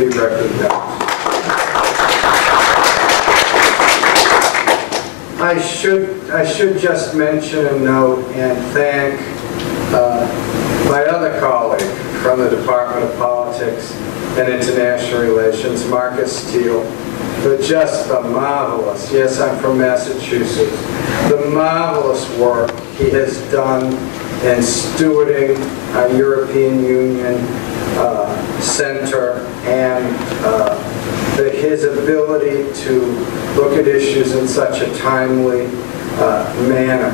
be recognized. I should just mention and note and thank my other colleague from the Department of Politics and International Relations, Marcus Steele, for just the marvelous, yes, I'm from Massachusetts, the marvelous work he has done in stewarding our European Union Center and his ability to look at issues in such a timely manner.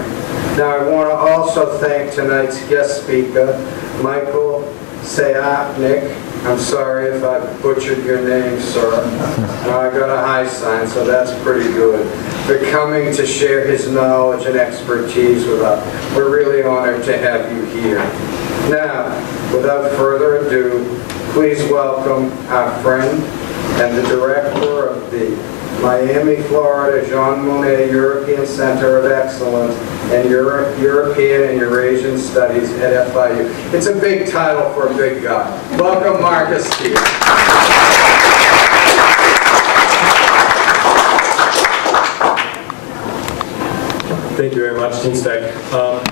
Now I want to also thank tonight's guest speaker, Michael Sayatnik. I'm sorry if I butchered your name, sir. Now I got a high sign, so that's pretty good. For coming to share his knowledge and expertise with us. We're really honored to have you here. Now, without further ado, please welcome our friend and the director of the Miami, Florida, Jean Monnet European Center of Excellence and European and Eurasian Studies at FIU. It's a big title for a big guy. Welcome, Marcus Steele. Thank you very much, Dean Stack.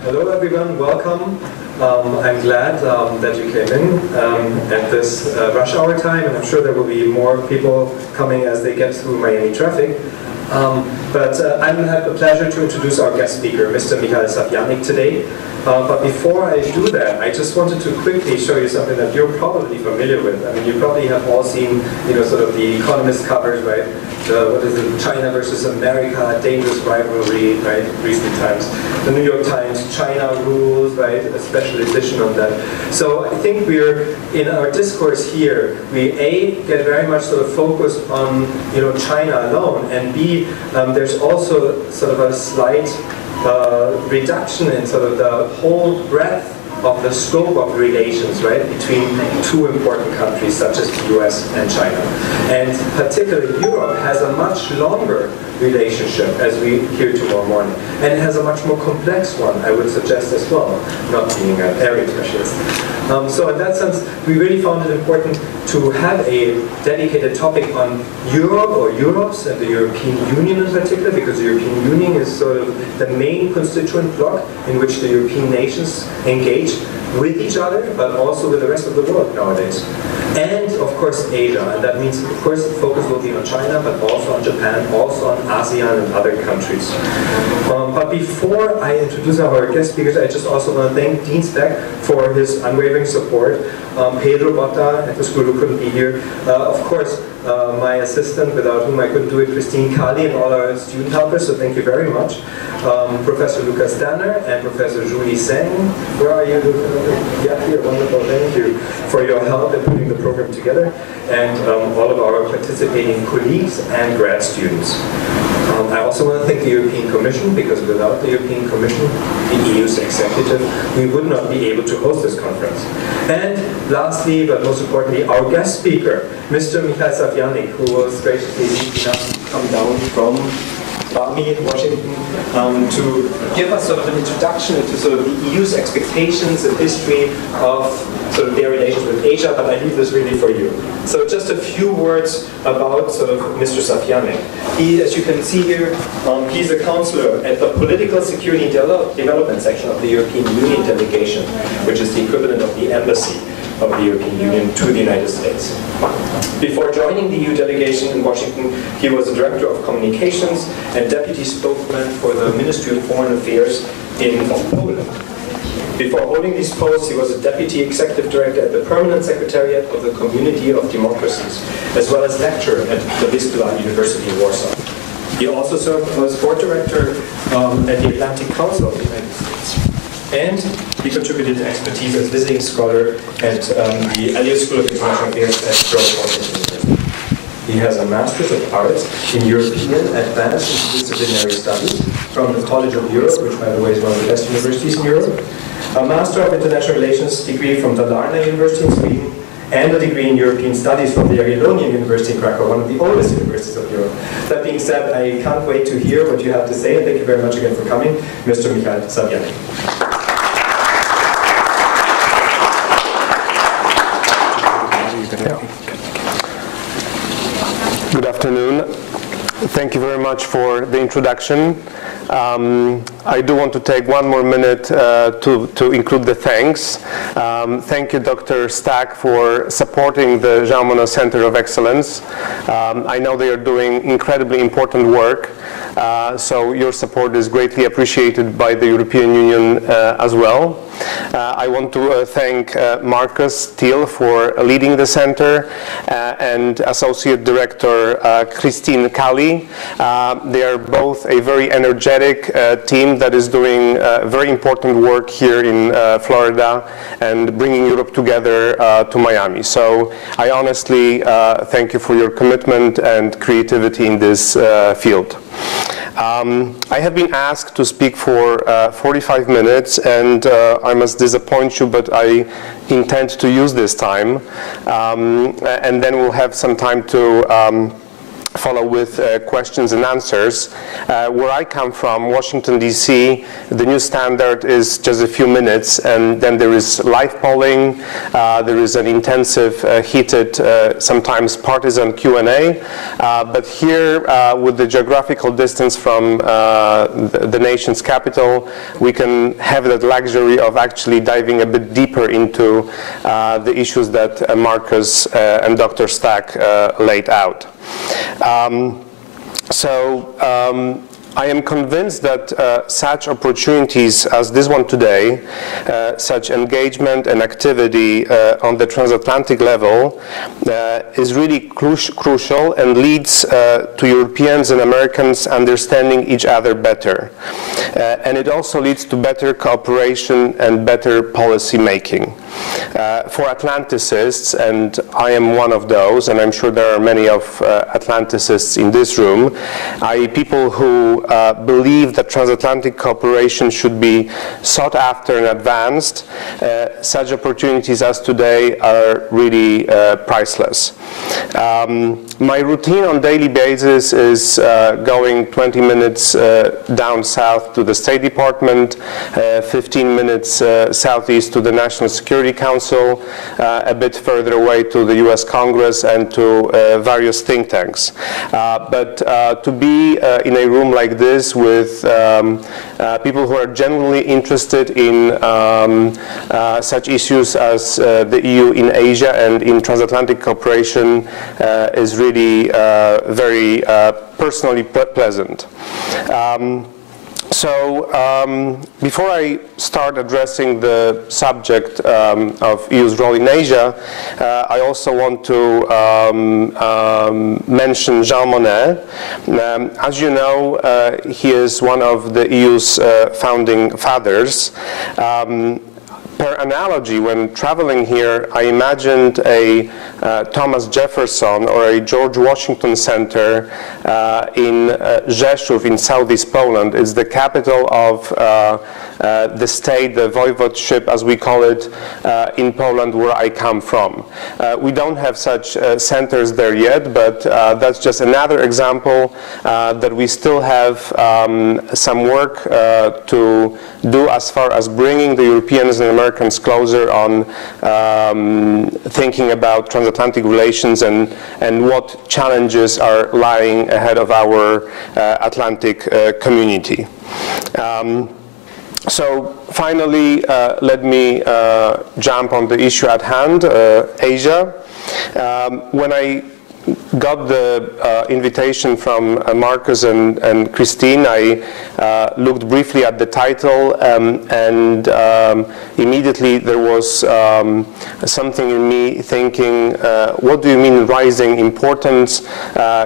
Hello everyone, welcome. I'm glad that you came in at this rush hour time, and I'm sure there will be more people coming as they get through Miami traffic. But I have the pleasure to introduce our guest speaker, Mr. Michael Savjanik, today. But before I do that, I just wanted to quickly show you something that you're probably familiar with. I mean, you probably have all seen, sort of the Economist covers, right? What is it? China versus America, dangerous rivalry, right? Recent times. The New York Times, China rules, right? A special edition on that. So I think we're in our discourse here. We get very much sort of focused on China alone, and B, there's also sort of a slight reduction in sort of the whole breadth of the scope of relations, right, between two important countries such as the US and China. And particularly Europe has a much longer relationship, as we hear tomorrow morning. And it has a much more complex one, I would suggest as well, not being an area specialist. So in that sense, we really found it important to have a dedicated topic on Europe or Europes and the European Union in particular, because the European Union is sort of the main constituent bloc in which the European nations engage with each other, but also with the rest of the world nowadays. And of course Asia, and that means of course the focus will be on China, but also on Japan, also on ASEAN and other countries. But before I introduce our guest speakers, I just also want to thank Dean Stack for his unwavering support. Pedro Botta at the school, who couldn't be here. Of course, my assistant, without whom I couldn't do it, Christine Kali, and all our student helpers, so thank you very much. Professor Lucas Danner and Professor Julie Seng. Where are you? Yeah, here, wonderful, thank you for your help in putting the program together, and all of our participating colleagues and grad students. I also want to thank the European Commission, because without the European Commission, the EU's executive, we would not be able to host this conference. And lastly, but most importantly, our guest speaker, Mr. Michael Savjanik, who was graciously enough to come down from Miami in Washington to give us sort of an introduction into sort of the EU's expectations and history of sort of their relations with Asia, but I leave this really for you. So just a few words about sort of Mr. Savjanik. He, as you can see here, he's a counselor at the Political Security Development section of the European Union delegation, which is the equivalent of the embassy of the European Union to the United States. Before joining the EU delegation in Washington, he was the Director of Communications and Deputy Spokesman for the Ministry of Foreign Affairs in Poland. Before holding these posts, he was a Deputy Executive Director at the Permanent Secretariat of the Community of Democracies, as well as lecturer at the Vistula University in Warsaw. He also served as Board Director at the Atlantic Council of the United States. And he contributed expertise as visiting scholar at the Elliott School of International Affairs at George Washington University. He has a Master's of Arts in European Advanced Interdisciplinary Studies from the College of Europe, which by the way is one of the best universities in Europe, a Master of International Relations degree from Dalarna University in Sweden, and a degree in European Studies from the Jagiellonian University in Krakow, one of the oldest universities of Europe. That being said, I can't wait to hear what you have to say, and thank you very much again for coming, Mr. Michael Savjanik. afternoon. Thank you very much for the introduction. I do want to take one more minute to include the thanks. Thank you, Dr. Stack, for supporting the Jean Monnet Center of Excellence. I know they are doing incredibly important work, so your support is greatly appreciated by the European Union as well. I want to thank Marcus Thiel for leading the center and Associate Director Christine Kali. They are both a very energetic team that is doing very important work here in Florida and bringing Europe together to Miami. So I honestly thank you for your commitment and creativity in this field. I have been asked to speak for 45 minutes, and I must disappoint you, but I intend to use this time. And then we'll have some time to follow with questions and answers. Where I come from, Washington, D.C., the new standard is just a few minutes, and then there is live polling, there is an intensive, heated, sometimes partisan Q&A. But here, with the geographical distance from the nation's capital, we can have that luxury of actually diving a bit deeper into the issues that Marcus and Dr. Stack laid out. I am convinced that such opportunities as this one today, such engagement and activity on the transatlantic level is really crucial and leads to Europeans and Americans understanding each other better. And it also leads to better cooperation and better policy making. For Atlanticists, and I am one of those, and I'm sure there are many of Atlanticists in this room, i.e. people who believe that transatlantic cooperation should be sought after and advanced, such opportunities as today are really priceless. My routine on a daily basis is going 20 minutes down south to the State Department, 15 minutes southeast to the National Security Council, a bit further away to the US Congress and to various think tanks. But to be in a room like this with people who are genuinely interested in such issues as the EU in Asia and in transatlantic cooperation is really very personally pleasant. Before I start addressing the subject of EU's role in Asia, I also want to mention Jean Monnet. As you know, he is one of the EU's founding fathers. Per analogy, when traveling here, I imagined a Thomas Jefferson or a George Washington Center in Rzeszów in southeast Poland. It's the capital of the state, the voivodeship, as we call it, in Poland, where I come from. We don't have such centers there yet, but that's just another example that we still have some work to do as far as bringing the Europeans and Americans closer on thinking about transatlantic relations and what challenges are lying ahead of our Atlantic community. So finally, let me jump on the issue at hand, Asia. When I got the invitation from Marcus and Christine, I looked briefly at the title and immediately there was something in me thinking, what do you mean rising importance?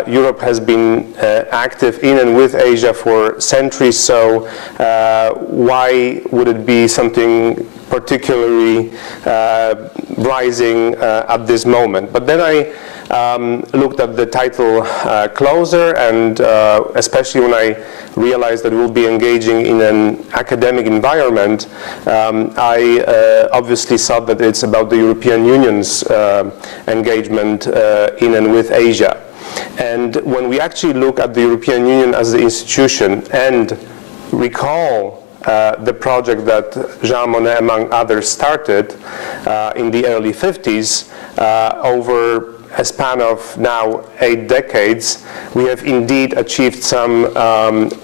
Europe has been active in and with Asia for centuries, so why would it be something particularly rising at this moment? But then I looked at the title closer, and especially when I realized that we'll be engaging in an academic environment, I obviously thought that it's about the European Union's engagement in and with Asia. And when we actually look at the European Union as the institution and recall the project that Jean Monnet, among others, started in the early 50s, over a span of now 8 decades, we have indeed achieved some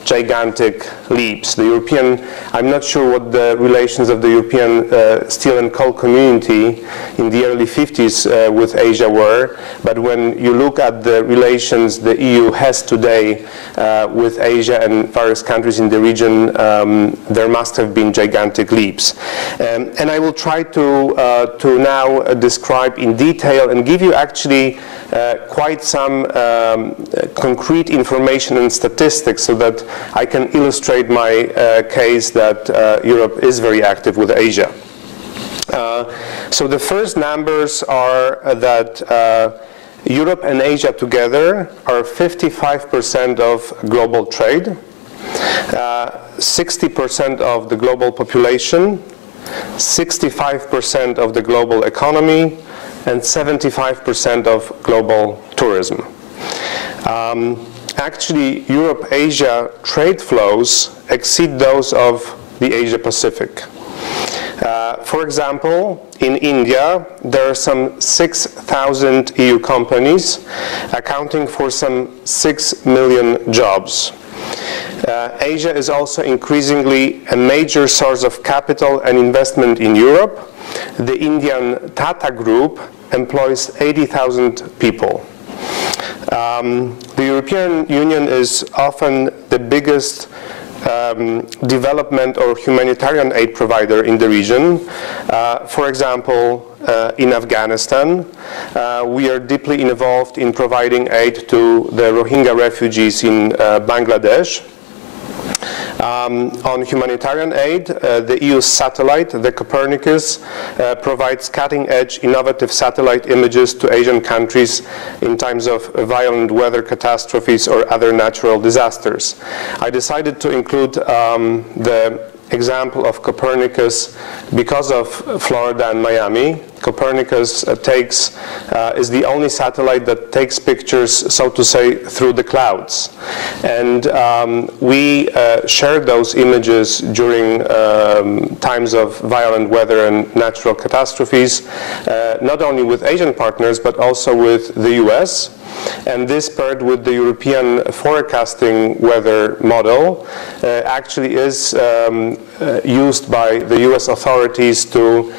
gigantic leaps. The European, I'm not sure what the relations of the European steel and coal community in the early 50s with Asia were, but when you look at the relations the EU has today with Asia and various countries in the region, there must have been gigantic leaps. And I will try to now describe in detail and give you actually quite some concrete information and statistics so that I can illustrate my case that Europe is very active with Asia. So the first numbers are that Europe and Asia together are 55% of global trade, 60% of the global population, 65% of the global economy, and 75% of global tourism. Actually, Europe-Asia trade flows exceed those of the Asia-Pacific. For example, in India, there are some 6,000 EU companies accounting for some 6 million jobs. Asia is also increasingly a major source of capital and investment in Europe. The Indian Tata Group employs 80,000 people. The European Union is often the biggest development or humanitarian aid provider in the region. For example, in Afghanistan, we are deeply involved in providing aid to the Rohingya refugees in Bangladesh. On humanitarian aid, the EU satellite, the Copernicus, provides cutting-edge, innovative satellite images to Asian countries in times of violent weather catastrophes or other natural disasters. I decided to include the example of Copernicus because of Florida and Miami. Copernicus is the only satellite that takes pictures, so to say, through the clouds. And we share those images during times of violent weather and natural catastrophes, not only with Asian partners, but also with the US. And this paired with the European forecasting weather model actually is used by the US authorities to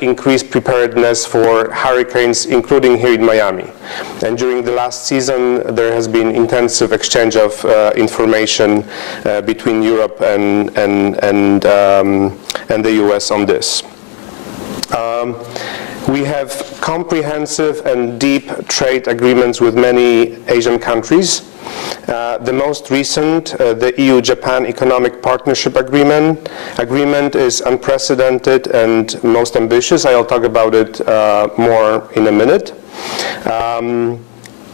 increase preparedness for hurricanes, including here in Miami. And during the last season, there has been intensive exchange of information between Europe and the US on this. We have comprehensive and deep trade agreements with many Asian countries. The most recent, the EU-Japan Economic Partnership Agreement is unprecedented and most ambitious. I'll talk about it more in a minute.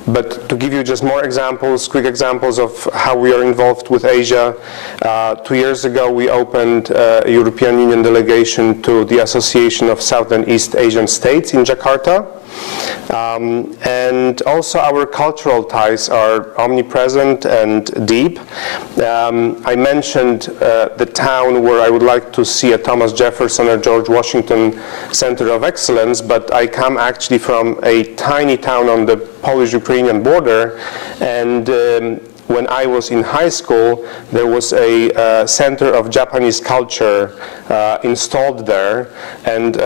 But to give you just more examples, quick examples of how we are involved with Asia, 2 years ago we opened a European Union delegation to the Association of South and East Asian States in Jakarta. And also our cultural ties are omnipresent and deep. I mentioned the town where I would like to see a Thomas Jefferson or George Washington Center of Excellence, but I come actually from a tiny town on the Polish-Ukrainian border, and when I was in high school, there was a center of Japanese culture installed there, and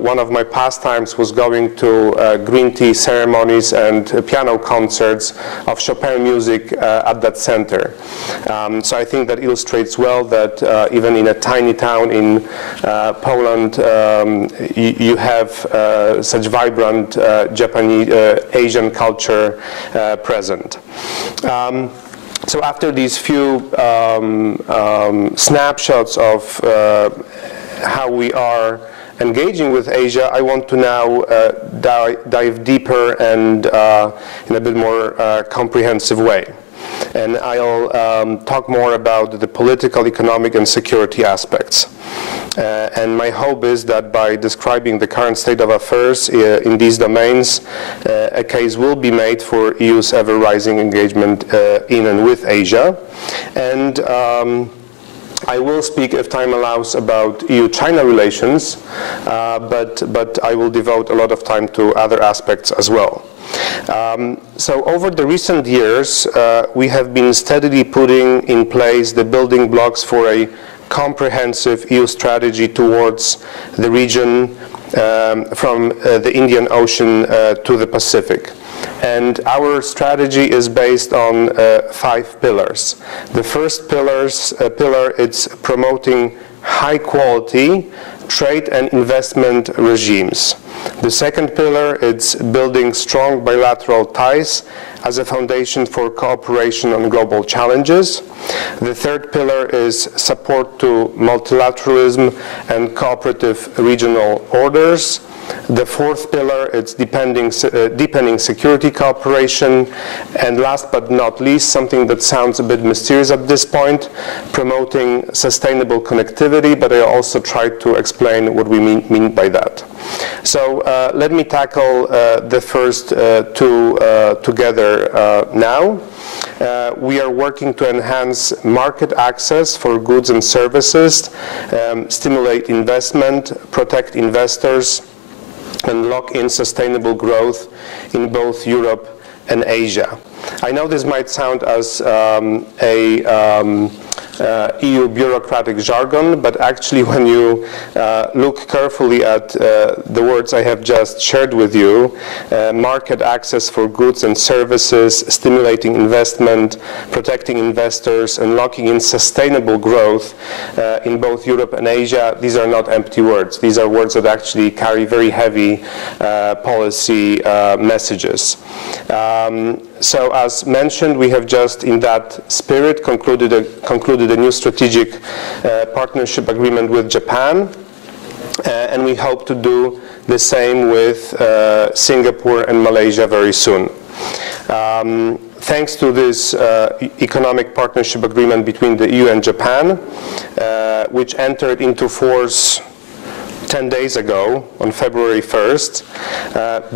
one of my pastimes was going to green tea ceremonies and piano concerts of Chopin music at that center. So I think that illustrates well that even in a tiny town in Poland, you have such vibrant Japanese Asian culture present. So after these few snapshots of how we are engaging with Asia, I want to now dive deeper and in a bit more comprehensive way. And I'll talk more about the political, economic, and security aspects. And my hope is that by describing the current state of affairs in these domains, a case will be made for EU's ever-rising engagement in and with Asia. And I will speak, if time allows, about EU-China relations, but I will devote a lot of time to other aspects as well. So over the recent years, we have been steadily putting in place the building blocks for a comprehensive EU strategy towards the region from the Indian Ocean to the Pacific. And our strategy is based on 5 pillars. The first pillar is promoting high quality trade and investment regimes. The second pillar is building strong bilateral ties as a foundation for cooperation on global challenges. The third pillar is support to multilateralism and cooperative regional orders. The fourth pillar is deepening security cooperation. And last but not least, something that sounds a bit mysterious at this point, promoting sustainable connectivity, but I also tried to explain what we mean by that. So let me tackle the first two together now. We are working to enhance market access for goods and services, stimulate investment, protect investors, and lock in sustainable growth in both Europe and Asia. I know this might sound as EU bureaucratic jargon, but actually when you look carefully at the words I have just shared with you, market access for goods and services, stimulating investment, protecting investors, and locking in sustainable growth in both Europe and Asia, these are not empty words. These are words that actually carry very heavy policy messages. So as mentioned, we have just in that spirit concluded a new strategic partnership agreement with Japan, and we hope to do the same with Singapore and Malaysia very soon. Thanks to this economic partnership agreement between the EU and Japan, which entered into force 10 days ago, on February 1st,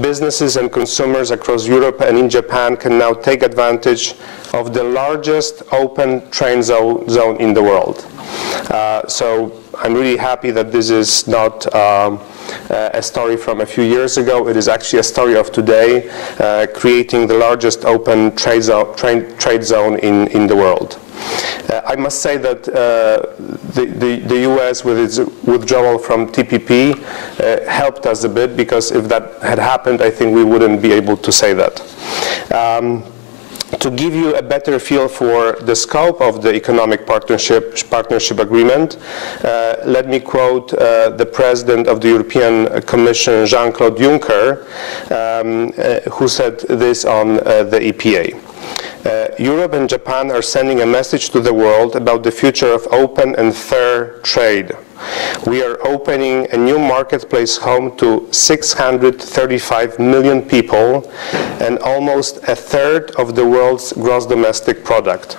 businesses and consumers across Europe and in Japan can now take advantage of the largest open trade zone in the world. So I'm really happy that this is not a story from a few years ago. It is actually a story of today, creating the largest open trade zone in the world. I must say that the US, with its withdrawal from TPP, helped us a bit, because if that had happened, I think we wouldn't be able to say that. To give you a better feel for the scope of the economic partnership agreement, let me quote the President of the European Commission, Jean-Claude Juncker, who said this on the EPA. Europe and Japan are sending a message to the world about the future of open and fair trade. We are opening a new marketplace home to 635 million people and almost a third of the world's gross domestic product,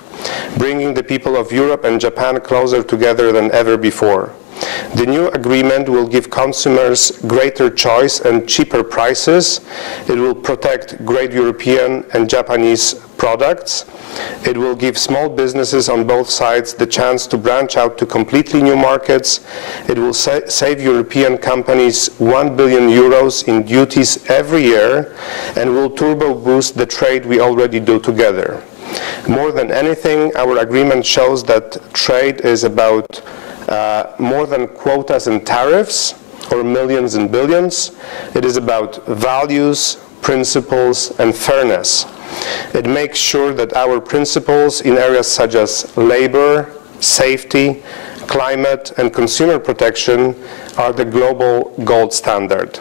bringing the people of Europe and Japan closer together than ever before. The new agreement will give consumers greater choice and cheaper prices. It will protect great European and Japanese products. It will give small businesses on both sides the chance to branch out to completely new markets. It will save European companies 1 billion euros in duties every year and will turbo boost the trade we already do together. More than anything, our agreement shows that trade is about more than quotas and tariffs, or millions and billions. It is about values, principles, and fairness. It makes sure that our principles in areas such as labor, safety, climate, and consumer protection are the global gold standard.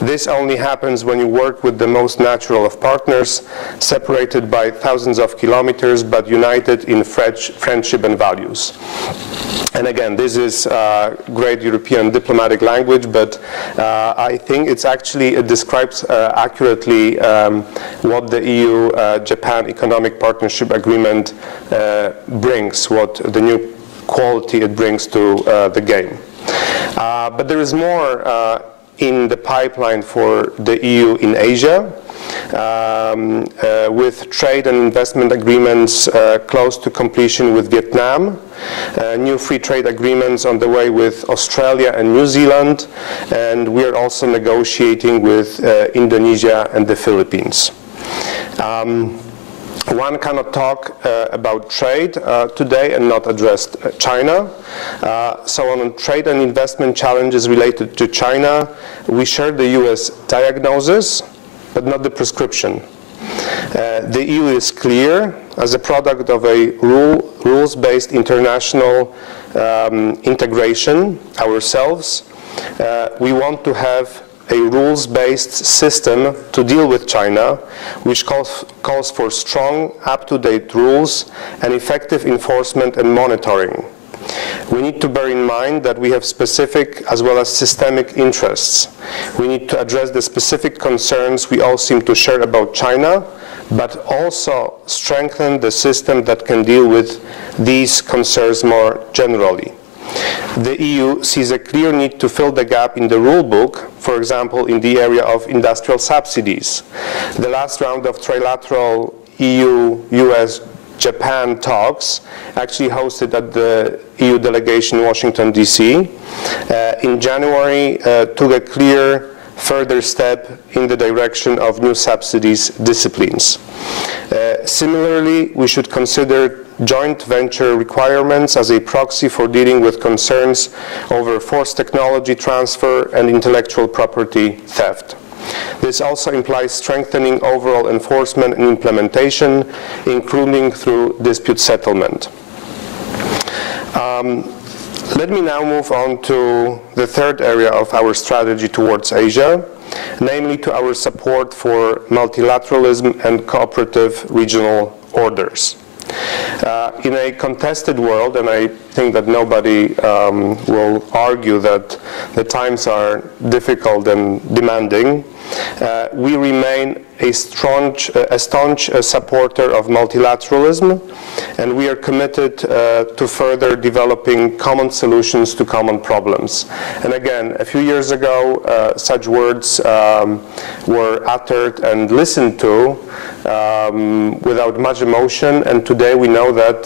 This only happens when you work with the most natural of partners, separated by thousands of kilometers, but united in friendship and values. And again, this is great European diplomatic language, but I think it describes accurately what the EU-Japan Economic Partnership Agreement brings, what the new quality it brings to the game. But there is more in the pipeline for the EU in Asia, with trade and investment agreements close to completion with Vietnam, new free trade agreements on the way with Australia and New Zealand, and we are also negotiating with Indonesia and the Philippines. One cannot talk about trade today and not address China. So on trade and investment challenges related to China, we share the US diagnosis, but not the prescription. The EU is clear. As a product of a rules-based international integration ourselves, we want to have a rules-based system to deal with China, which calls for strong, up-to-date rules and effective enforcement and monitoring. We need to bear in mind that we have specific as well as systemic interests. We need to address the specific concerns we all seem to share about China, but also strengthen the system that can deal with these concerns more generally. The EU sees a clear need to fill the gap in the rule book, for example, in the area of industrial subsidies. The last round of trilateral EU, US, Japan talks, actually hosted at the EU delegation in Washington, D.C., in January, took a clear further step in the direction of new subsidies disciplines. Similarly, we should consider joint venture requirements as a proxy for dealing with concerns over forced technology transfer and intellectual property theft. This also implies strengthening overall enforcement and implementation, including through dispute settlement. Let me now move on to the third area of our strategy towards Asia, namely to our support for multilateralism and cooperative regional orders. In a contested world, and I think that nobody will argue that the times are difficult and demanding, we remain a staunch supporter of multilateralism, and we are committed to further developing common solutions to common problems. And again, a few years ago, such words were uttered and listened to without much emotion, and today we know that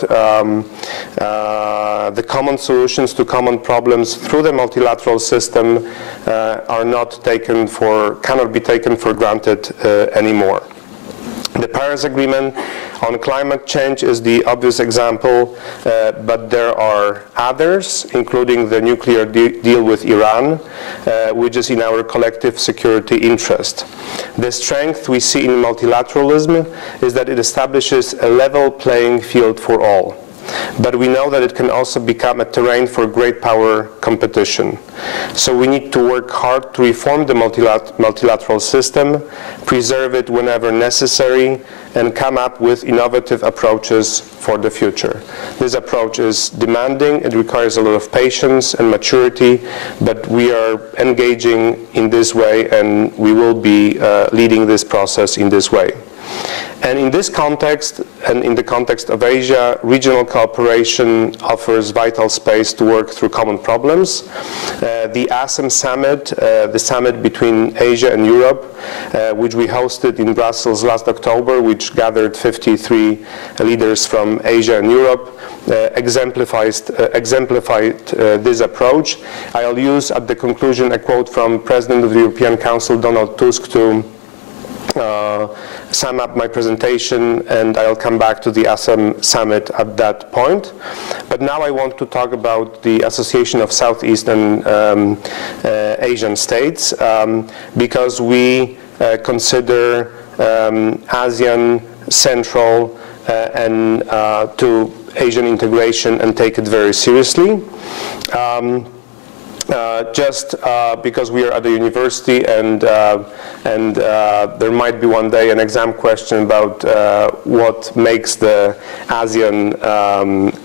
the common solutions to common problems through the multilateral system cannot be taken for granted anymore. The Paris Agreement on climate change is the obvious example, but there are others, including the nuclear deal with Iran, which is in our collective security interest. The strength we see in multilateralism is that it establishes a level playing field for all. But we know that it can also become a terrain for great power competition. So we need to work hard to reform the multilateral system, preserve it whenever necessary, and come up with innovative approaches for the future. This approach is demanding, it requires a lot of patience and maturity, but we are engaging in this way, and we will be leading this process in this way. And in this context, and in the context of Asia, regional cooperation offers vital space to work through common problems. The ASEM Summit, the summit between Asia and Europe, which we hosted in Brussels last October, which gathered 53 leaders from Asia and Europe, exemplified this approach. I'll use at the conclusion a quote from President of the European Council, Donald Tusk, to sum up my presentation, and I'll come back to the ASEM Summit at that point. But now I want to talk about the Association of Southeast and Asian States, because we consider ASEAN central and to Asian integration and take it very seriously. Just because we are at a university and there might be one day an exam question about what makes the ASEAN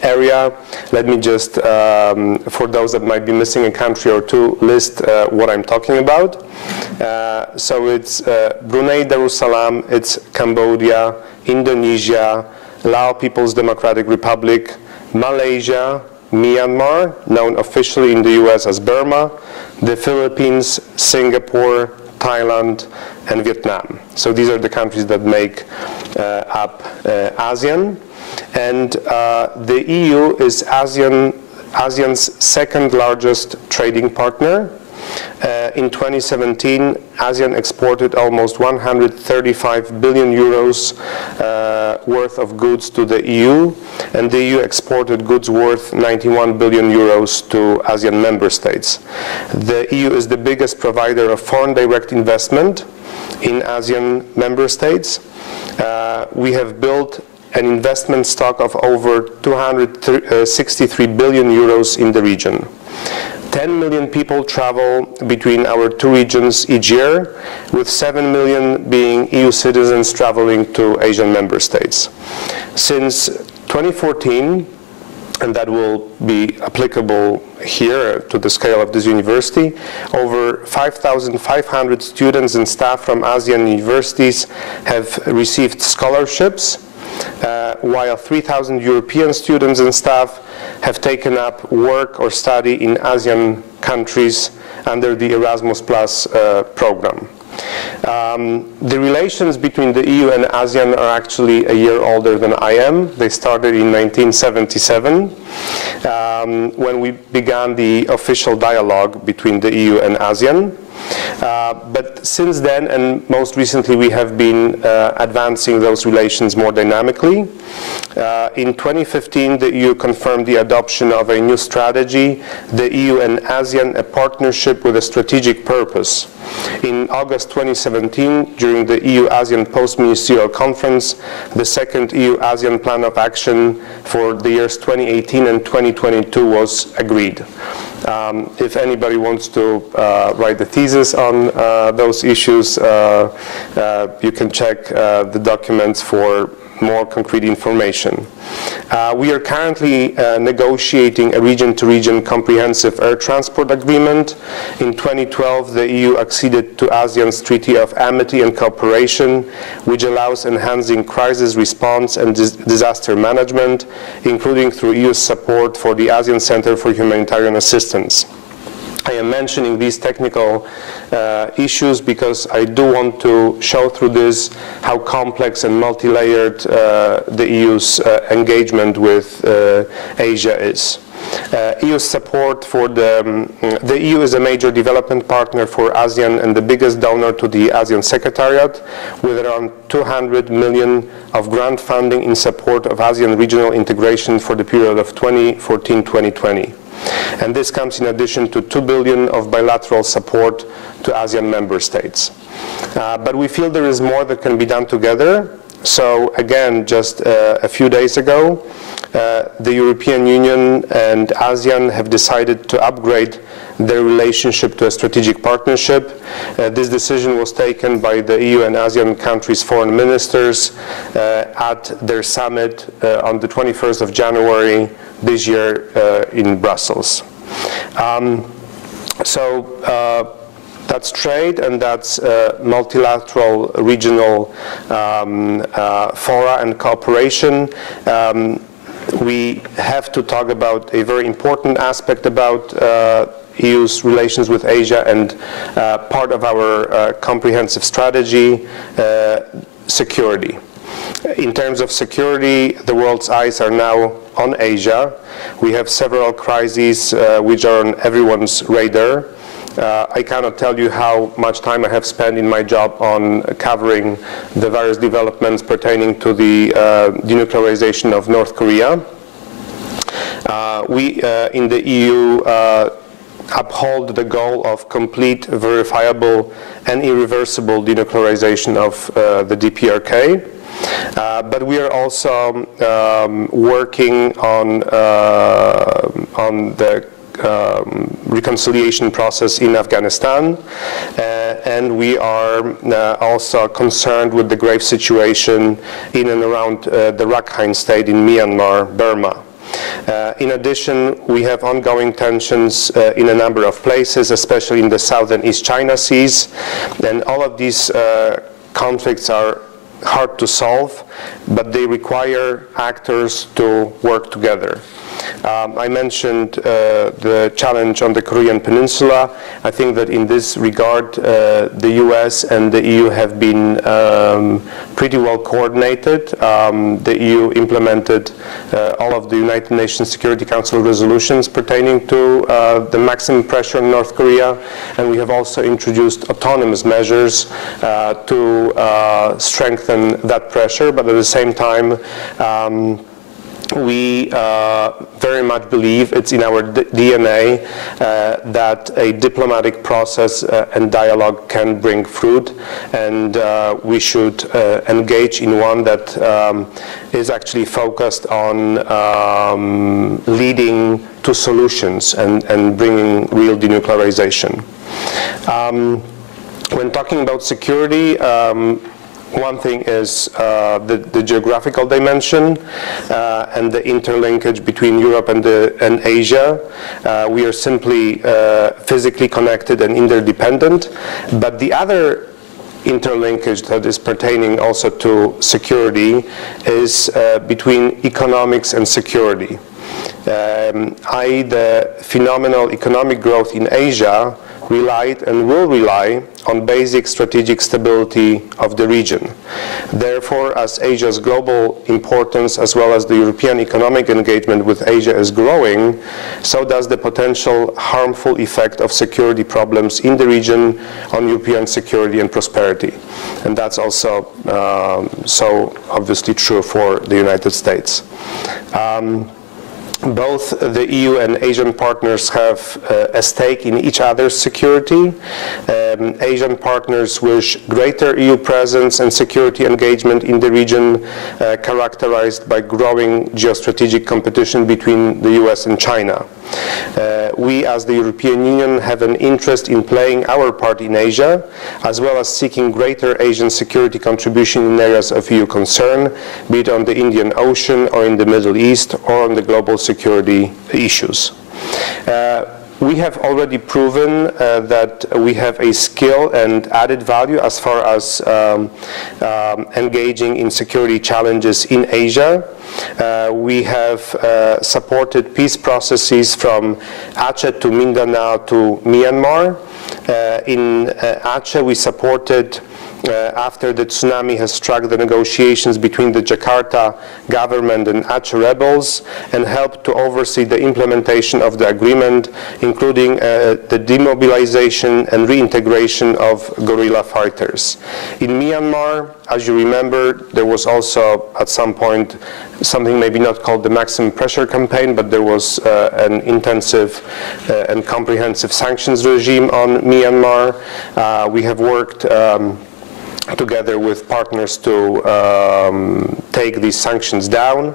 area. Let me just, for those that might be missing a country or two, list what I'm talking about. So it's Brunei Darussalam, it's Cambodia, Indonesia, Lao People's Democratic Republic, Malaysia, Myanmar, known officially in the US as Burma, the Philippines, Singapore, Thailand, and Vietnam. So these are the countries that make up ASEAN. And the EU is ASEAN's second largest trading partner. In 2017, ASEAN exported almost 135 billion euros worth of goods to the EU, and the EU exported goods worth 91 billion euros to ASEAN member states. The EU is the biggest provider of foreign direct investment in ASEAN member states. We have built an investment stock of over 263 billion euros in the region. 10 million people travel between our two regions each year, with 7 million being EU citizens traveling to Asian member states. Since 2014, and that will be applicable here to the scale of this university, over 5,500 students and staff from ASEAN universities have received scholarships, while 3,000 European students and staff have taken up work or study in ASEAN countries under the Erasmus Plus program. The relations between the EU and ASEAN are actually a year older than I am. They started in 1977 when we began the official dialogue between the EU and ASEAN. But since then, and most recently, we have been advancing those relations more dynamically. In 2015, the EU confirmed the adoption of a new strategy, the EU and ASEAN, a partnership with a strategic purpose. In August 2017, during the EU-ASEAN Post-Ministerial Conference, the second EU-ASEAN Plan of Action for the years 2018 and 2022 was agreed. If anybody wants to write the thesis on those issues, you can check the documents for more concrete information. We are currently negotiating a region-to-region comprehensive air transport agreement. In 2012, the EU acceded to ASEAN's Treaty of Amity and Cooperation, which allows enhancing crisis response and disaster management, including through EU support for the ASEAN Center for Humanitarian Assistance. I am mentioning these technical issues because I do want to show through this how complex and multi-layered the EU's engagement with Asia is. EU support for the EU is a major development partner for ASEAN and the biggest donor to the ASEAN Secretariat, with around 200 million of grant funding in support of ASEAN regional integration for the period of 2014-2020. And this comes in addition to 2 billion of bilateral support to ASEAN member states. But we feel there is more that can be done together. So again, just a few days ago, the European Union and ASEAN have decided to upgrade their relationship to a strategic partnership. This decision was taken by the EU and ASEAN countries' foreign ministers at their summit on the 21st of January this year in Brussels. That's trade, and that's multilateral regional fora and cooperation. We have to talk about a very important aspect about EU's relations with Asia, and part of our comprehensive strategy, security. In terms of security, the world's eyes are now on Asia. We have several crises which are on everyone's radar. I cannot tell you how much time I have spent in my job on covering the various developments pertaining to the denuclearization of North Korea. We in the EU uphold the goal of complete, verifiable, and irreversible denuclearization of the DPRK. But we are also working on the reconciliation process in Afghanistan, and we are also concerned with the grave situation in and around the Rakhine State in Myanmar, Burma. In addition, we have ongoing tensions in a number of places, especially in the South and East China Seas, and all of these conflicts are hard to solve, but they require actors to work together. I mentioned the challenge on the Korean Peninsula. I think that in this regard, the US and the EU have been pretty well coordinated. The EU implemented all of the United Nations Security Council resolutions pertaining to the maximum pressure on North Korea, and we have also introduced autonomous measures to strengthen that pressure, but at the same time, we very much believe it's in our DNA that a diplomatic process and dialogue can bring fruit, and we should engage in one that is actually focused on leading to solutions and bringing real denuclearization. When talking about security, one thing is the geographical dimension and the interlinkage between Europe and Asia. We are simply physically connected and interdependent, but the other interlinkage that is pertaining also to security is between economics and security. I.e., the phenomenal economic growth in Asia relied and will rely on basic strategic stability of the region. Therefore, as Asia's global importance as well as the European economic engagement with Asia is growing, so does the potential harmful effect of security problems in the region on European security and prosperity. And that's also so obviously true for the United States. Both the EU and Asian partners have a stake in each other's security. Asian partners wish greater EU presence and security engagement in the region, characterized by growing geostrategic competition between the US and China. We, as the European Union, have an interest in playing our part in Asia, as well as seeking greater Asian security contribution in areas of EU concern, be it on the Indian Ocean or in the Middle East or on the global security issues. We have already proven that we have a skill and added value as far as engaging in security challenges in Asia. We have supported peace processes from Aceh to Mindanao to Myanmar. In Aceh, we supported after the tsunami has struck the negotiations between the Jakarta government and Aceh rebels, and helped to oversee the implementation of the agreement, including the demobilization and reintegration of guerrilla fighters. In Myanmar, as you remember, there was also at some point something maybe not called the maximum pressure campaign, but there was an intensive and comprehensive sanctions regime on Myanmar. We have worked together with partners to take these sanctions down.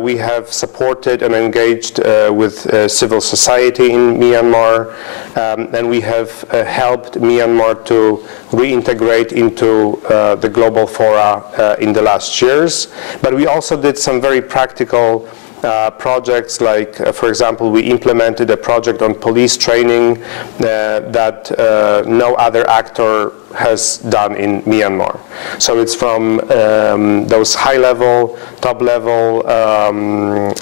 We have supported and engaged with civil society in Myanmar, and we have helped Myanmar to reintegrate into the global fora in the last years. But we also did some very practical projects, like, for example, we implemented a project on police training that no other actor has done in Myanmar. So it's from those high-level, top-level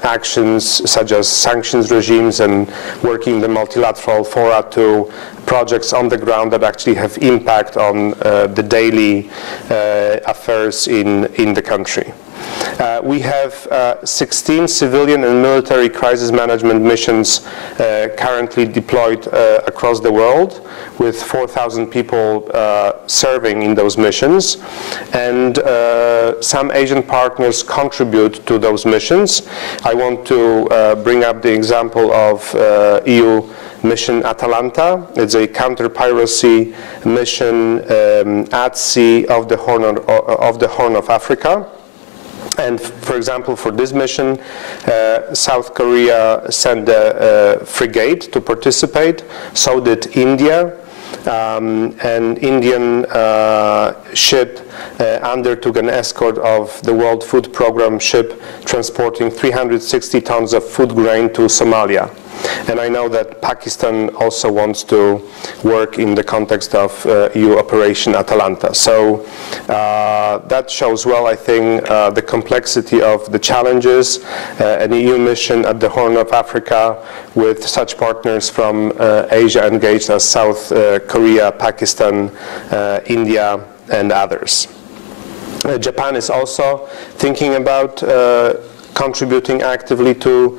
actions such as sanctions regimes and working the multilateral fora to projects on the ground that actually have impact on the daily affairs in the country. We have 16 civilian and military crisis management missions currently deployed across the world, with 4,000 people serving in those missions. And some Asian partners contribute to those missions. I want to bring up the example of EU Mission Atalanta. It's a counter-piracy mission at sea of the Horn of Africa. And for example, for this mission, South Korea sent a frigate to participate. So did India. An Indian ship undertook an escort of the World Food Programme ship transporting 360 tons of food grain to Somalia. And I know that Pakistan also wants to work in the context of EU Operation Atalanta. So that shows well, I think, the complexity of the challenges. An EU mission at the Horn of Africa with such partners from Asia engaged as South Korea, Pakistan, India, and others. Japan is also thinking about contributing actively to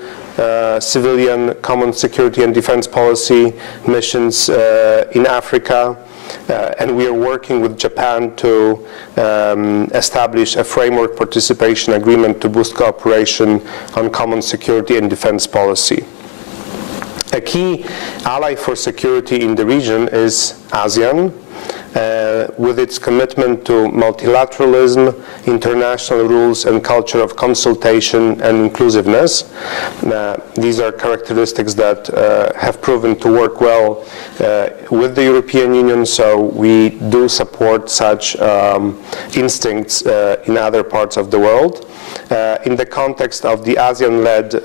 civilian common security and defense policy missions in Africa. And we are working with Japan to establish a framework participation agreement to boost cooperation on common security and defense policy. A key ally for security in the region is ASEAN, with its commitment to multilateralism, international rules, and culture of consultation and inclusiveness. These are characteristics that have proven to work well with the European Union, so we do support such instincts in other parts of the world. In the context of the ASEAN-led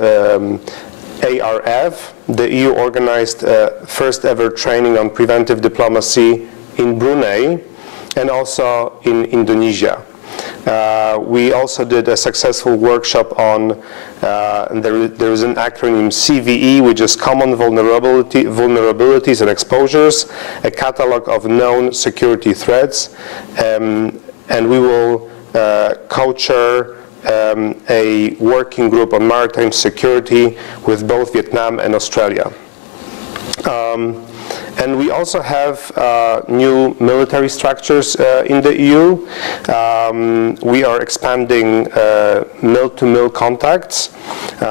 ARF, the EU organized first ever training on preventive diplomacy in Brunei and also in Indonesia. We also did a successful workshop on, there is an acronym CVE, which is Common Vulnerabilities and Exposures, a catalog of known security threats, and we will co-chair a working group on maritime security with both Vietnam and Australia. And we also have new military structures in the EU. We are expanding mill-to-mill contacts,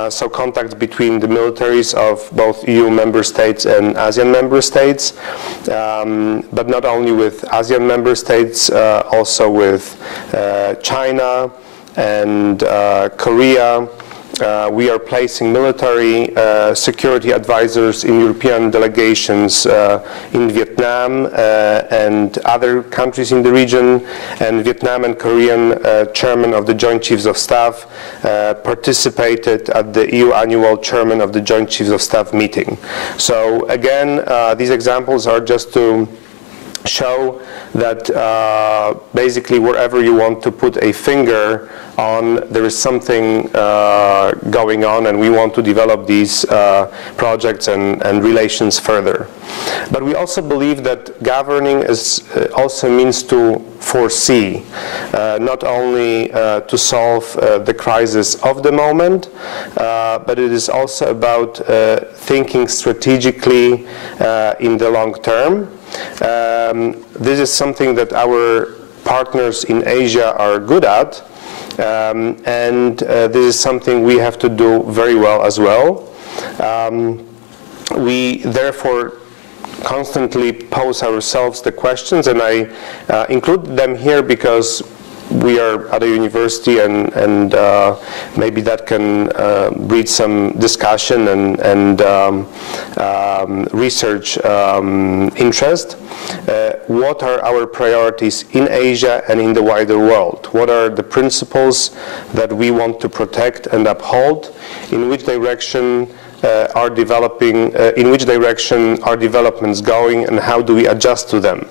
so contacts between the militaries of both EU member states and ASEAN member states, but not only with ASEAN member states, also with China and Korea. We are placing military security advisors in European delegations in Vietnam and other countries in the region, and Vietnam and Korean chairman of the Joint Chiefs of Staff participated at the EU annual chairman of the Joint Chiefs of Staff meeting. So again, these examples are just to show that basically wherever you want to put a finger on, there is something going on, and we want to develop these projects and relations further. But we also believe that governing also means to foresee, not only to solve the crisis of the moment, but it is also about thinking strategically in the long term. This is something that our partners in Asia are good at, and this is something we have to do very well as well. We therefore constantly pose ourselves the questions, and I include them here because we are at a university, and maybe that can breed some discussion and research interest. What are our priorities in Asia and in the wider world? What are the principles that we want to protect and uphold? In which direction are developments going, and how do we adjust to them?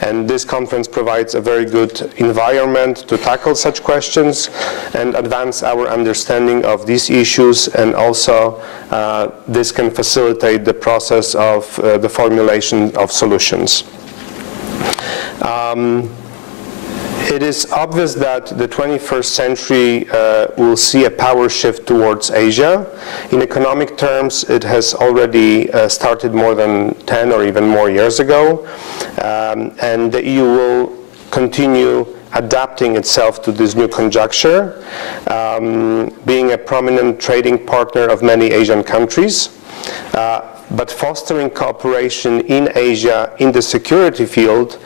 And this conference provides a very good environment to tackle such questions and advance our understanding of these issues, and also this can facilitate the process of the formulation of solutions. It is obvious that the 21st century will see a power shift towards Asia. In economic terms, it has already started more than 10 or even more years ago, and the EU will continue adapting itself to this new conjuncture, being a prominent trading partner of many Asian countries. But fostering cooperation in Asia in the security field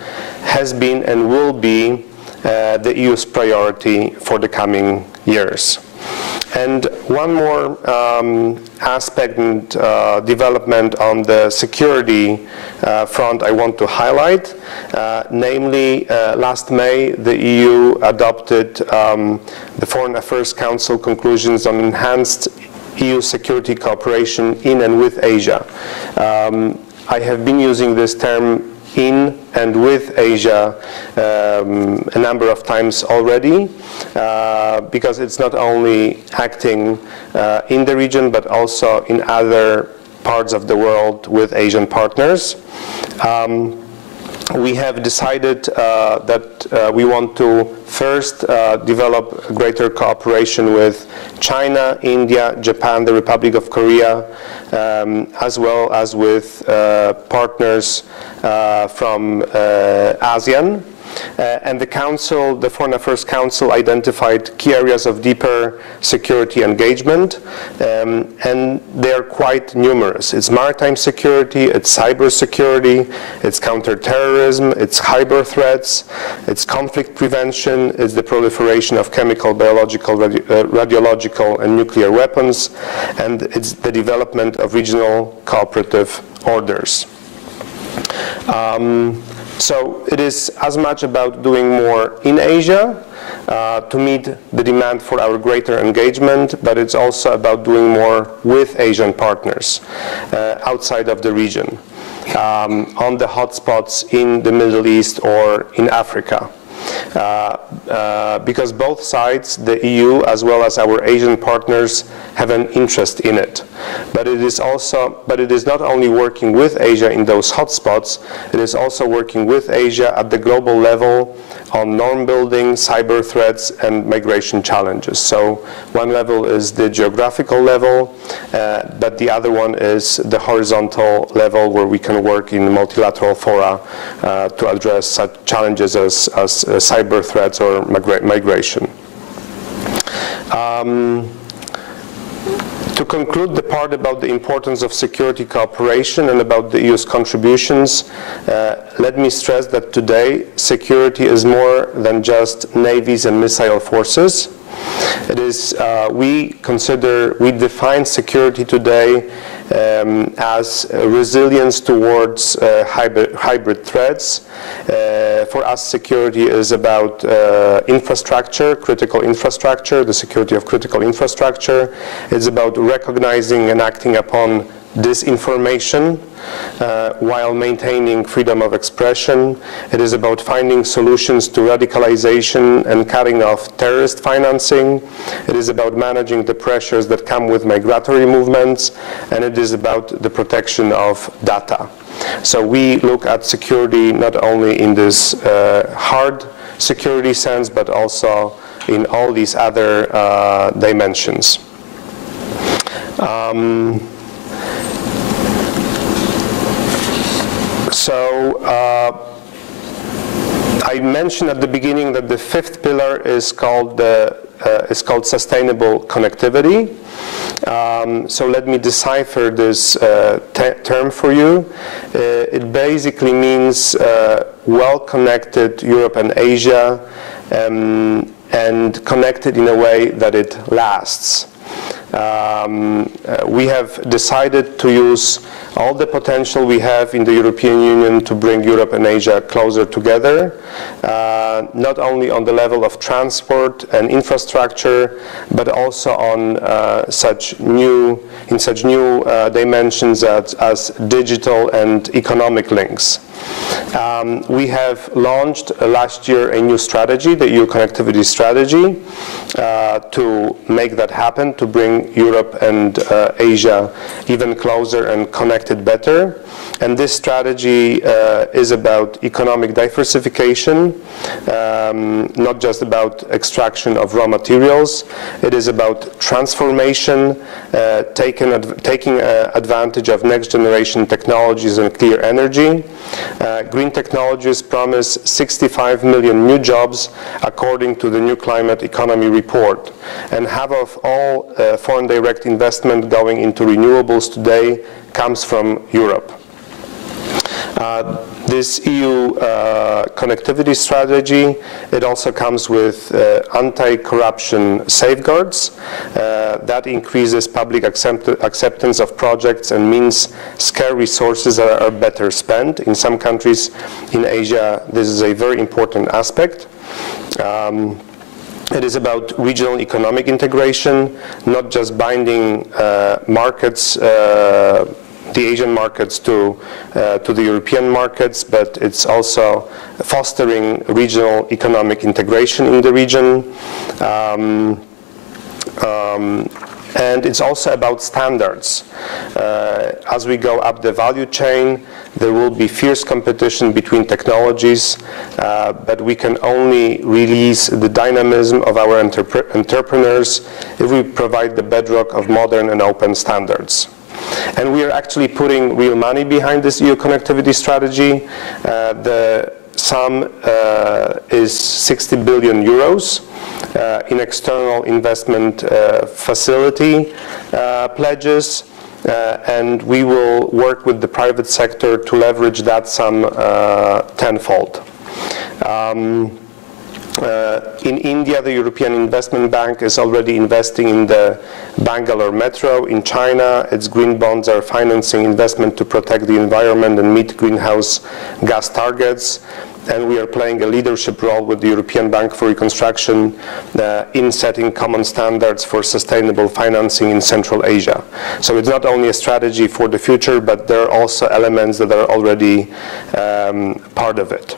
has been and will be the EU's priority for the coming years. And one more aspect and development on the security front I want to highlight, namely last May the EU adopted the Foreign Affairs Council conclusions on enhanced EU security cooperation in and with Asia. I have been using this term in and with Asia a number of times already, because it's not only acting in the region but also in other parts of the world with Asian partners. We have decided that we want to first develop greater cooperation with China, India, Japan, the Republic of Korea, as well as with partners from ASEAN. And the Council, the Foreign Affairs Council, identified key areas of deeper security engagement, and they are quite numerous. It's maritime security, it's cyber security, it's counterterrorism, it's cyber threats, it's conflict prevention, it's the proliferation of chemical, biological, radiological, and nuclear weapons, and it's the development of regional cooperative orders. So it is as much about doing more in Asia to meet the demand for our greater engagement, but it's also about doing more with Asian partners outside of the region, on the hotspots in the Middle East or in Africa. Because both sides, the EU as well as our Asian partners, have an interest in it. But it is not only working with Asia in those hotspots, it is also working with Asia at the global level on norm building, cyber threats, and migration challenges. So one level is the geographical level, but the other one is the horizontal level, where we can work in multilateral fora to address such challenges as cyber threats or migration. To conclude the part about the importance of security cooperation and about the EU's contributions, let me stress that today security is more than just navies and missile forces. It is, we define security today as resilience towards hybrid threats. For us, security is about infrastructure, critical infrastructure, the security of critical infrastructure. It's about recognizing and acting upon disinformation while maintaining freedom of expression. It is about finding solutions to radicalization and cutting off terrorist financing. It is about managing the pressures that come with migratory movements, and it is about the protection of data. So we look at security not only in this hard security sense, but also in all these other dimensions. I mentioned at the beginning that the fifth pillar is called sustainable connectivity. So let me decipher this term for you. It basically means well-connected Europe and Asia, and connected in a way that it lasts. We have decided to use all the potential we have in the European Union to bring Europe and Asia closer together, not only on the level of transport and infrastructure, but also on such new dimensions as digital and economic links. We have launched last year a new strategy, the EU Connectivity Strategy, to make that happen, to bring Europe and Asia even closer and connected better. And this strategy is about economic diversification, not just about extraction of raw materials. It is about transformation, taking advantage of next generation technologies and clear energy. Green technologies promise 65 million new jobs according to the New Climate Economy Report. And half of all foreign direct investment going into renewables today comes from Europe. This EU connectivity strategy, it also comes with anti-corruption safeguards that increases public acceptance of projects and means scarce resources are better spent. In some countries in Asia, this is a very important aspect. It is about regional economic integration, not just binding markets, the Asian markets to the European markets, but it's also fostering regional economic integration in the region. And it's also about standards. As we go up the value chain, there will be fierce competition between technologies, but we can only release the dynamism of our entrepreneurs if we provide the bedrock of modern and open standards. And we are actually putting real money behind this EU connectivity strategy. The sum is 60 billion euros in external investment facility pledges, and we will work with the private sector to leverage that sum tenfold. In India, the European Investment Bank is already investing in the Bangalore Metro. In China, its green bonds are financing investment to protect the environment and meet greenhouse gas targets. And we are playing a leadership role with the European Bank for Reconstruction in setting common standards for sustainable financing in Central Asia. So it's not only a strategy for the future, but there are also elements that are already part of it.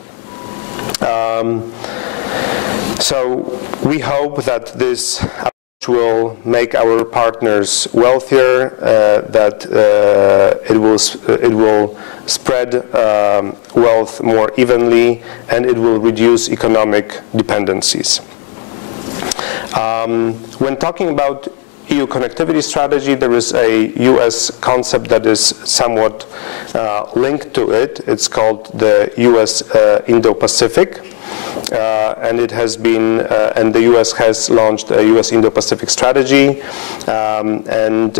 So we hope that this approach will make our partners wealthier, that it will spread wealth more evenly, and it will reduce economic dependencies. When talking about EU connectivity strategy, there is a US concept that is somewhat linked to it. It's called the US Indo-Pacific. And it has been, and the US has launched a US Indo-Pacific strategy, and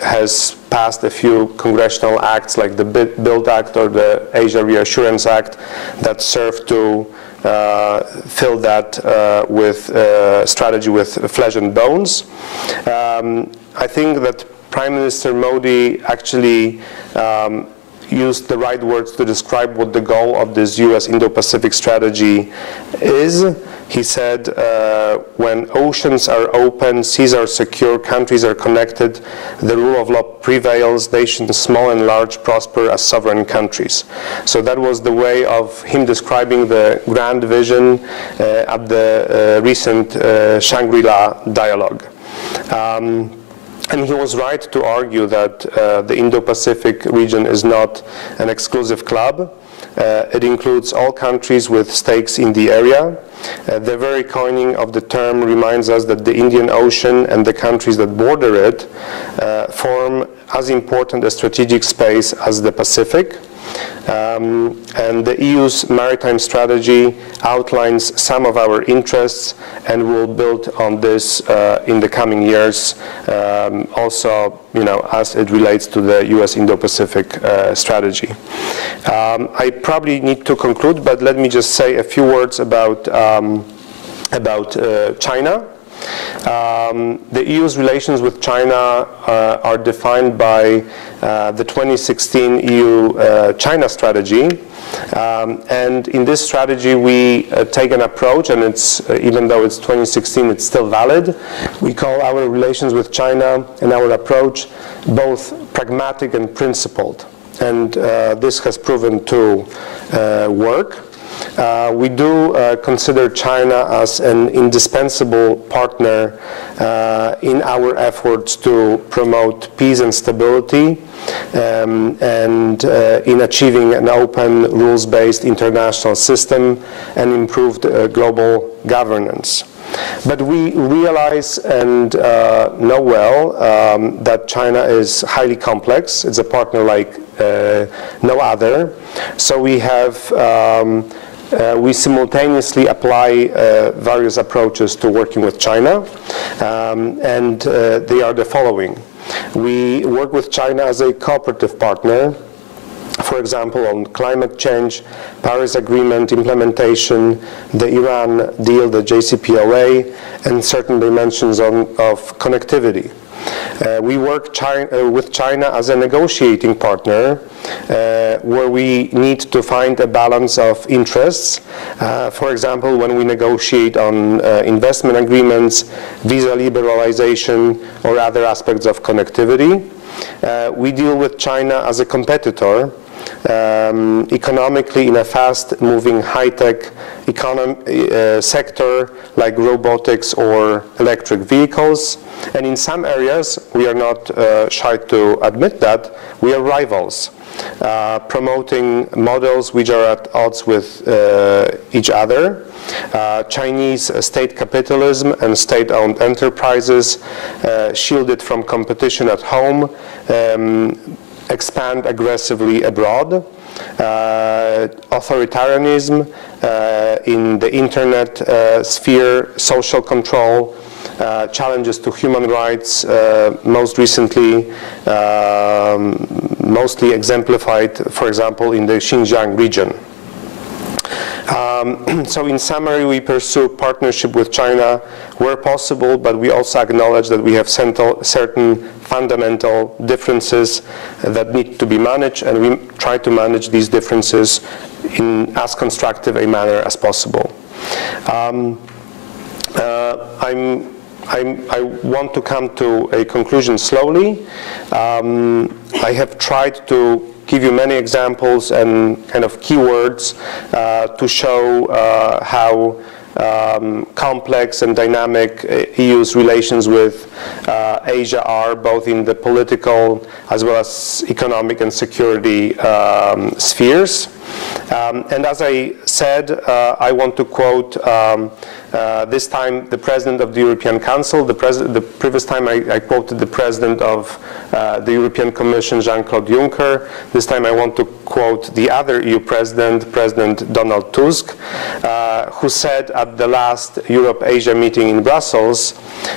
has passed a few congressional acts like the BUILD Act or the Asia Reassurance Act that serve to fill that with strategy with flesh and bones. I think that Prime Minister Modi actually used the right words to describe what the goal of this US Indo-Pacific strategy is. He said, when oceans are open, seas are secure, countries are connected, the rule of law prevails, nations small and large prosper as sovereign countries. So that was the way of him describing the grand vision at the recent Shangri-La dialogue. And he was right to argue that the Indo-Pacific region is not an exclusive club. It includes all countries with stakes in the area. The very coining of the term reminds us that the Indian Ocean and the countries that border it form as important a strategic space as the Pacific. And the EU's maritime strategy outlines some of our interests, and will build on this in the coming years, also, as it relates to the US Indo-Pacific strategy. I probably need to conclude, but let me just say a few words about China. The EU's relations with China are defined by the 2016 EU-China strategy. And in this strategy, we take an approach, and it's, even though it's 2016, it's still valid. We call our relations with China and our approach both pragmatic and principled. And this has proven to work. We do consider China as an indispensable partner in our efforts to promote peace and stability, and in achieving an open, rules-based international system and improved global governance. But we realize and know well that China is highly complex. It's a partner like no other. So we have we simultaneously apply various approaches to working with China, and they are the following. We work with China as a cooperative partner, for example, on climate change, Paris Agreement implementation, the Iran deal, the JCPOA, and certain dimensions of connectivity. We work with China as a negotiating partner where we need to find a balance of interests. For example, when we negotiate on investment agreements, visa liberalization, or other aspects of connectivity. We deal with China as a competitor, economically in a fast-moving high-tech sector like robotics or electric vehicles. And in some areas, we are not shy to admit that, we are rivals, promoting models which are at odds with each other. Chinese state capitalism and state-owned enterprises, shielded from competition at home, expand aggressively abroad. Authoritarianism in the internet sphere, social control, challenges to human rights, most recently mostly exemplified, for example, in the Xinjiang region. So in summary, we pursue partnership with China where possible, but we also acknowledge that we have certain fundamental differences that need to be managed, and we try to manage these differences in as constructive a manner as possible. I want to come to a conclusion slowly. I have tried to give you many examples and kind of keywords to show how complex and dynamic EU's relations with Asia are, both in the political as well as economic and security spheres. And as I said, I want to quote this time the President of the European Council. The previous time I quoted the President of the European Commission, Jean-Claude Juncker. This time I want to quote the other EU President, President Donald Tusk, who said at the last Europe-Asia meeting in Brussels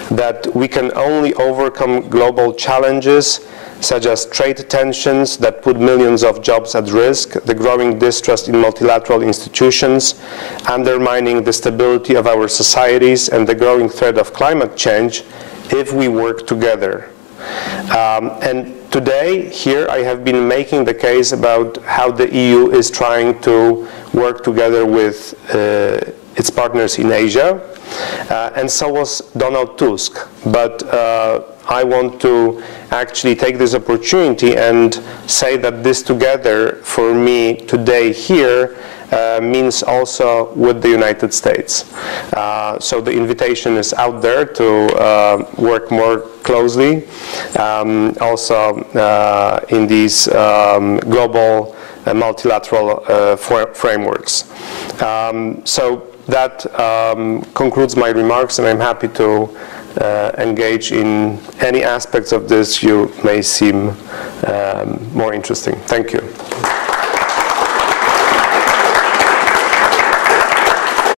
that we can only overcome global challenges such as trade tensions that put millions of jobs at risk, the growing distrust in multilateral institutions, undermining the stability of our societies, and the growing threat of climate change, if we work together. And today, here, I have been making the case about how the EU is trying to work together with its partners in Asia, and so was Donald Tusk. But I want to actually take this opportunity and say that this together, for me today here, means also with the United States. So the invitation is out there to work more closely, also in these global multilateral frameworks. So that concludes my remarks, and I'm happy to engage in any aspects of this you may seem more interesting. Thank you.